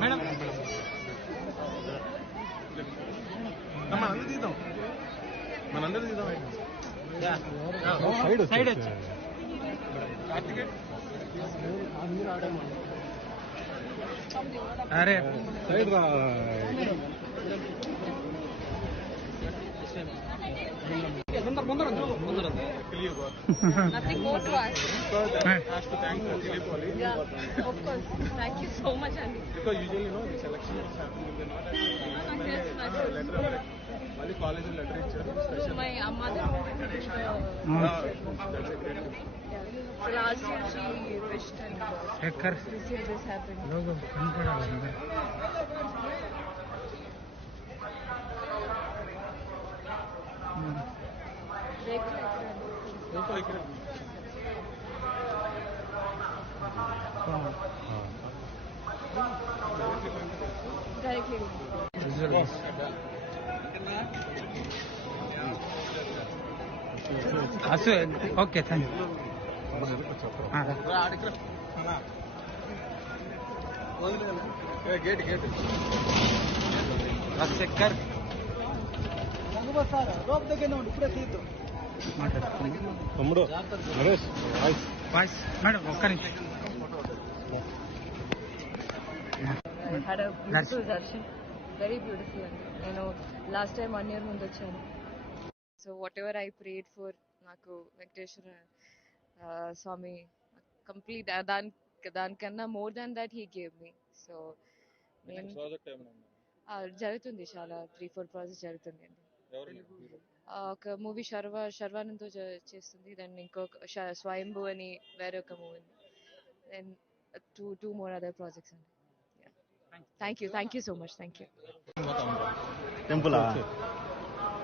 Madam మనందరూ తీద్దాం side వచ్చి అరే సైడ్ రా Nothing more to ask. Has to thank Chilipoli. Yeah, of course. Thank you so much, Andy. Because usually, the selection is happening in the letter. Mali college letter is So my mother wanted to wish that's a great gift. So last year she wished and this year this happened. Directly. Okay, thank you. Gate. Rajasekhar తమ్ముడు Naresh voice madam ఒక్క నిమిషం. I had a beautiful darshan, very beautiful. You know, last time 1 year mundu vachanu. So whatever I prayed for, naku Venkateshwara Swami complete దానికన్నా more than that he gave me. So జరుగుతుంది చాలా 3-4 projects జరుగుతుందండి. ఒక movie శర్వానంద్తో చేస్తుంది, then ఇంకొక స్వయంభూ అని వేరే ఒక movie, then two more other projects అండి. Thank you so much. Thank you. Temple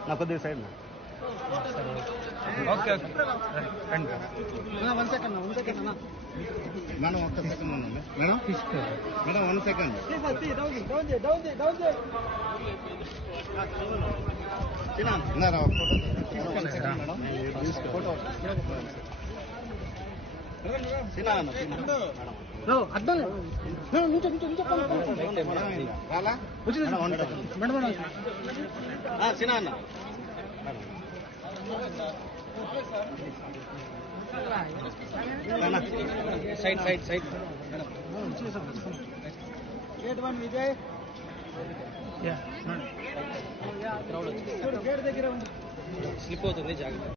నా కొద్దిగా సైడ్ ఓకే రండి మేడం ఒక్క సెకండ్ ఉందండి madam madam 1 second side gate 1 Vijay slip అవుతుంది జాగ్రత్త.